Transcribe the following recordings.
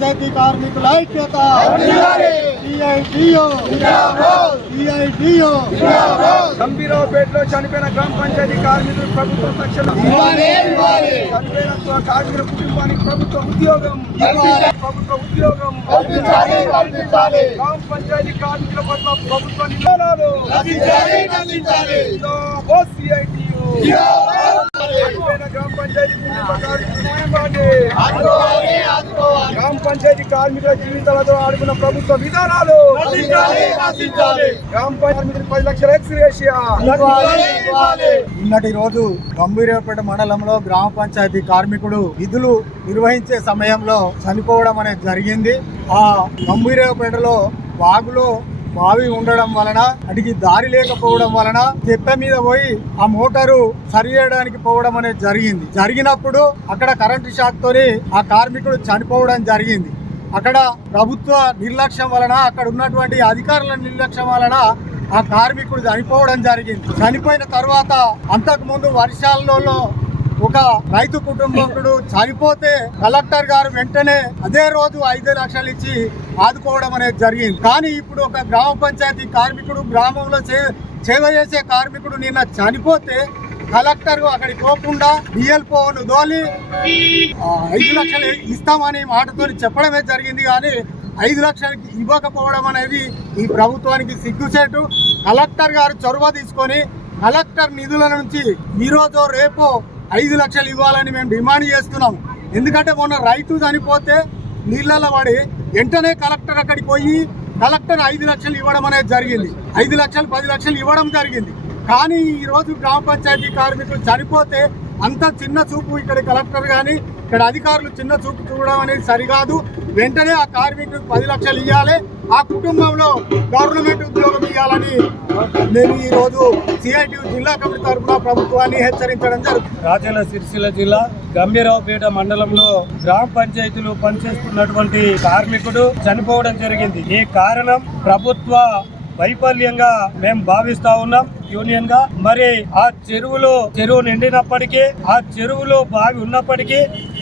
పంచాయతీ కార్మికుల ఐక్యత. గంభీరావుపేటలో చనిపోయిన గ్రామ పంచాయతీ కార్మికులు ప్రభుత్వం తక్షణం. చనిపోయిన కార్మికుల కుటుంబానికి ప్రభుత్వ ఉద్యోగం. ప్రభుత్వ ఉద్యోగం. గ్రామ పంచాయతీ కార్మికుల పట్ల ప్రభుత్వ నిబంధనలు గ్రామ పంచాయతీ కుటుంబ కార్మికుల కుటుంబాన్ని గ్రామ పంచాయతీ కార్మికుల జీవితాలతో ఆడుకున్న ప్రభుత్వ విధానాలు. గ్రామ పంచాయతీ పది లక్షల ఎక్స్రేషియా. నిన్నటి రోజు గంభీరపేట మండలంలో గ్రామ పంచాయతీ కార్మికుడు విధులు నిర్వహించే సమయంలో చనిపోవడం అనేది జరిగింది. ఆ గంభీరపేటలో వాగులో బావి ఉండడం వలన అడిగి దారి లేకపోవడం వలన తెప్ప మీద పోయి ఆ మోటారు సరి చేయడానికి పోవడం అనేది జరిగింది. జరిగినప్పుడు అక్కడ కరెంటు షాక్ తోని ఆ కార్మికుడు చనిపోవడం జరిగింది. అక్కడ ప్రభుత్వ నిర్లక్ష్యం వలన అక్కడ ఉన్నటువంటి అధికారుల నిర్లక్ష్యం వలన ఆ కార్మికుడు చనిపోవడం జరిగింది. చనిపోయిన తర్వాత అంతకు ముందు వర్షాలలో ఒక రైతు కుటుంబకుడు చనిపోతే కలెక్టర్ గారు వెంటనే అదే రోజు ఐదు లక్షలు ఇచ్చి ఆదుకోవడం అనేది జరిగింది. కానీ ఇప్పుడు ఒక గ్రామ పంచాయతీ కార్మికుడు గ్రామంలో చే- సేవ చేసే కార్మికుడు నిన్న చనిపోతే కలెక్టర్ అక్కడికి పోకుండా డిఎల్పోను దోలి ఐదు లక్షలు ఇస్తామని మాటతో చెప్పడమే జరిగింది. కానీ ఐదు లక్షలకి ఇవ్వకపోవడం అనేది ఈ ప్రభుత్వానికి సిగ్గుచేటు. కలెక్టర్ గారు చొరవ తీసుకొని కలెక్టర్ నిధుల నుంచి ఈరోజు రేపు ఐదు లక్షలు ఇవ్వాలని మేము డిమాండ్ చేస్తున్నాం ఎందుకంటే మొన్న రైతు చనిపోతే నీళ్ళలో పడి వెంటనే కలెక్టర్ అక్కడికి పోయి కలెక్టర్ ఐదు లక్షలు ఇవ్వడం అనేది జరిగింది. ఐదు లక్షలు పది లక్షలు ఇవ్వడం జరిగింది. కానీ ఈరోజు గ్రామ పంచాయతీ కార్మికులు చనిపోతే అంత చిన్న చూపు ఇక్కడ కలెక్టర్ కానీ ఇక్కడ అధికారులు చిన్న చూపు చూడడం అనేది సరికాదు. వెంటనే ఆ కార్మికులకు పది లక్షలు ఇవ్వాలి ఆ కుటుంబంలో గవర్నమెంట్ ఉద్యోగం ఇవ్వాలని మేము ఈ రోజు సిఐటి జిల్లా కమిటీ తరఫున ప్రభుత్వాన్ని హెచ్చరించడం జరుగుతుంది. రాజన్న సిరిసిల్ల జిల్లా గంభీరావుపేట మండలంలో గ్రామ పంచాయతీలు పనిచేస్తున్నటువంటి కార్మికుడు చనిపోవడం జరిగింది. ఈ కారణం ప్రభుత్వ వైఫల్యంగా మేము భావిస్తా ఉన్నాం యూనియన్గా మరి ఆ చెరువులో చెరువు నిండినప్పటికీ ఆ చెరువులో బావి ఉన్నప్పటికీ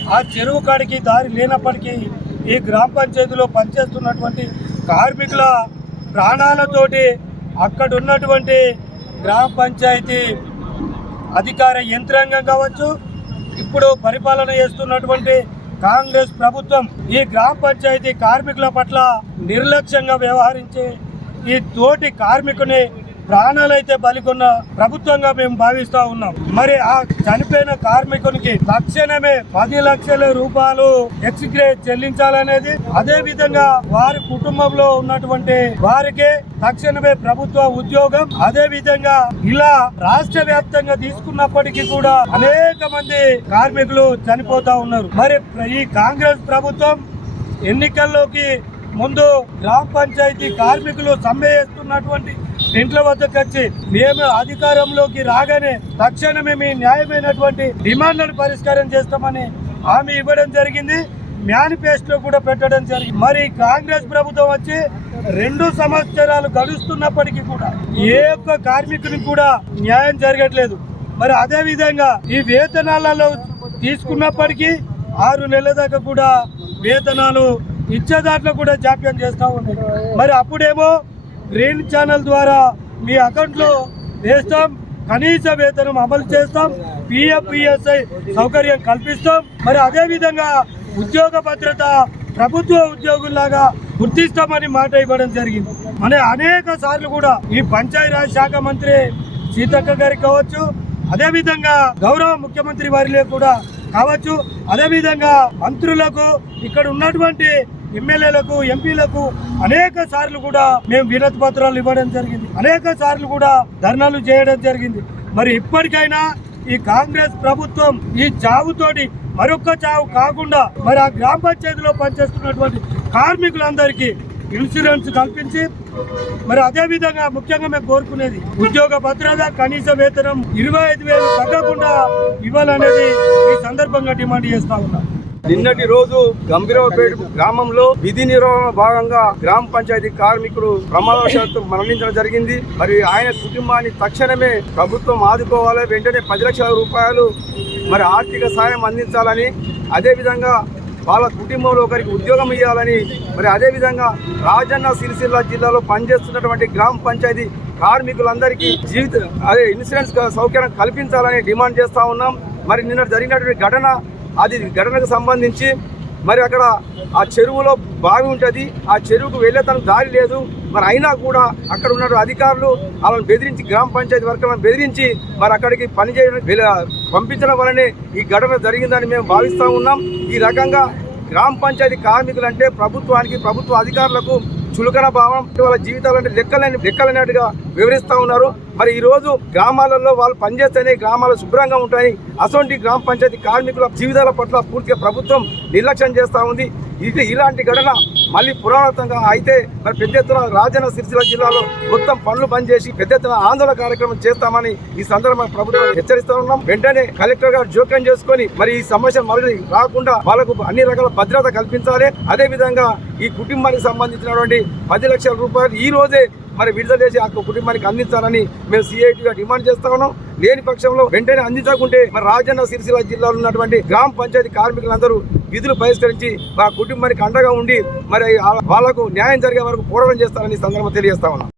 ఆ చెరువు కాడికి దారి లేనప్పటికీ ఈ గ్రామ పంచాయతీలో పనిచేస్తున్నటువంటి కార్మికుల ప్రాణాలతోటి అక్కడ ఉన్నటువంటి గ్రామ పంచాయతీ అధికార యంత్రాంగం కావచ్చు ఇప్పుడు పరిపాలన చేస్తున్నటువంటి కాంగ్రెస్ ప్రభుత్వం ఈ గ్రామ పంచాయతీ కార్మికుల పట్ల నిర్లక్ష్యంగా వ్యవహరించే ఈ తోటి కార్మికుని ప్రాణాలైతే బలికొన్న ప్రభుత్వంగా మేము భావిస్తా ఉన్నాం. మరి ఆ చనిపోయిన కార్మికునికి తక్షణమే పది లక్షల రూపాయలు ఎక్స్గ్రే చెల్లించాలనేది అదే విధంగా వారి కుటుంబంలో ఉన్నటువంటి వారికి తక్షణమే ప్రభుత్వ ఉద్యోగం. అదే విధంగా ఇలా రాష్ట్ర వ్యాప్తంగా తీసుకున్నప్పటికీ కూడా అనేక మంది కార్మికులు చనిపోతా ఉన్నారు. మరి ఈ కాంగ్రెస్ ప్రభుత్వం ఎన్నికల్లోకి ముందు గ్రామ పంచాయతీ కార్మికులు సమ్మె చేస్తున్నటువంటి ఇంట్ల వద్దకు వచ్చి మేము అధికారంలోకి రాగానే తక్షణమే మీ న్యాయమైనటువంటి డిమాండ్లను పరిష్కారం చేస్తామని హామీ ఇవ్వడం జరిగింది. మేనిఫెస్టో కూడా పెట్టడం జరిగింది మరి కాంగ్రెస్ ప్రభుత్వం వచ్చి రెండు సంవత్సరాలు గడుస్తున్నప్పటికీ కూడా ఏ ఒక్క కార్మికునికి కూడా న్యాయం జరగట్లేదు. మరి అదే విధంగా ఈ వేతనాలలో తీసుకున్నప్పటికీ ఆరు నెలల దాకా కూడా వేతనాలు ఇచ్చే దాంట్లో కూడా జాప్యం చేస్తూ ఉంది. మరి అప్పుడేమో గ్రీన్ ఛానల్ ద్వారా మీ అకౌంట్లో వేస్తాం కనీస వేతనం అమలు చేస్తాం పిఎఫ్ఈఎస్ఐ సౌకర్యం కల్పిస్తాం. మరి అదేవిధంగా ఉద్యోగ భద్రత ప్రభుత్వ ఉద్యోగుల్లాగా గుర్తిస్తామని మాట ఇవ్వడం జరిగింది. మన అనేక సార్లు కూడా ఈ పంచాయతీరాజ్ శాఖ మంత్రి సీతక్క గారికి కావచ్చు అదేవిధంగా గౌరవ ముఖ్యమంత్రి వారిలో కూడా కావచ్చు అదేవిధంగా మంత్రులకు ఇక్కడ ఉన్నటువంటి ఎమ్మెల్యేలకు ఎంపీలకు అనేక సార్లు కూడా మేము వినతి పత్రాలు ఇవ్వడం జరిగింది. అనేక సార్లు కూడా ధర్నాలు చేయడం జరిగింది. మరి ఇప్పటికైనా ఈ కాంగ్రెస్ ప్రభుత్వం ఈ చావుతోటి మరొక్క చావు కాకుండా మరి ఆ గ్రామ పంచాయతీలో పనిచేస్తున్నటువంటి కార్మికులందరికీ ఇన్సూరెన్స్ కల్పించి మరి అదే విధంగా ముఖ్యంగా మేము కోరుకునేది ఉద్యోగ భద్రత కనీస వేతనం ఇరవై ఐదు వేలు తగ్గకుండా ఇవ్వాలనేది ఈ సందర్భంగా డిమాండ్ చేస్తా ఉన్నాం. నిన్నటి రోజు గంభీరపేట గ్రామంలో విధి నిర్వహణ భాగంగా గ్రామ పంచాయతీ కార్మికుడు ప్రమాదవశాత్తు మరణించడం జరిగింది. మరి ఆయన కుటుంబాన్ని తక్షణమే ప్రభుత్వం ఆదుకోవాలి. వెంటనే పది లక్షల రూపాయలు మరి ఆర్థిక సాయం అందించాలని అదేవిధంగా వాళ్ళ కుటుంబంలో ఒకరికి ఉద్యోగం ఇవ్వాలని మరి అదేవిధంగా రాజన్న సిరిసిల్ల జిల్లాలో పనిచేస్తున్నటువంటి గ్రామ పంచాయతీ కార్మికులందరికీ జీవిత అదే ఇన్సూరెన్స్ సౌకర్యం కల్పించాలని డిమాండ్ చేస్తూ ఉన్నాం. మరి నిన్న జరిగినటువంటి ఘటన అది ఘటనకు సంబంధించి మరి అక్కడ ఆ చెరువులో బావి ఉంటుంది. ఆ చెరువుకు వెళ్ళే తనకు దారి లేదు. మరి అయినా కూడా అక్కడ ఉన్న అధికారులు వాళ్ళని బెదిరించి గ్రామ పంచాయతీ వర్గాలను బెదిరించి మరి అక్కడికి పని చేయడం పంపించడం వల్లనే ఈ ఘటన జరిగిందని మేము భావిస్తూ ఉన్నాం. ఈ రకంగా గ్రామ పంచాయతీ కార్మికులు అంటే ప్రభుత్వానికి ప్రభుత్వ అధికారులకు చులకన భావం వాళ్ళ జీవితాలంటే లెక్కలేని లెక్కలనేట్టుగా వివరిస్తూ ఉన్నారు. మరి ఈరోజు గ్రామాలలో వాళ్ళు పనిచేస్తేనే గ్రామాలు శుభ్రంగా ఉంటాయి. అసొంటి గ్రామ పంచాయతీ కార్మికుల జీవితాల పట్ల పూర్తిగా ప్రభుత్వం నిర్లక్ష్యం చేస్తూ ఉంది. ఇది ఇలాంటి ఘటన మళ్ళీ పురాతనంగా అయితే మరి పెద్ద ఎత్తున రాజన్న సిరిసిల్ల జిల్లాలో మొత్తం పనులు బంద్ చేసి పెద్ద ఎత్తున ఆందోళన కార్యక్రమం చేస్తామని ఈ సందర్భంగా ప్రభుత్వం హెచ్చరిస్తా ఉన్నాం. వెంటనే కలెక్టర్ గారు జోక్యం చేసుకొని మరి ఈ సమస్య మళ్ళీ రాకుండా వాళ్ళకు అన్ని రకాల భద్రత కల్పించాలి. అదే విధంగా ఈ కుటుంబానికి సంబంధించినటువంటి పది లక్షల రూపాయలు ఈ రోజే మరి విడుదల చేసి ఆ కుటుంబానికి అందించాలని మేము సిఐటిగా డిమాండ్ చేస్తా ఉన్నాం. లేని పక్షంలో వెంటనే అందించకుంటే మరి రాజన్న సిరిసిల్ల జిల్లాలో ఉన్నటువంటి గ్రామ పంచాయతీ కార్మికులందరూ విధులు బహిష్కరించి మా కుటుంబానికి అండగా ఉండి మరి వాళ్ళకు న్యాయం జరిగే వరకు పోరాటం చేస్తారని సందర్భం తెలియజేస్తా ఉన్నాం.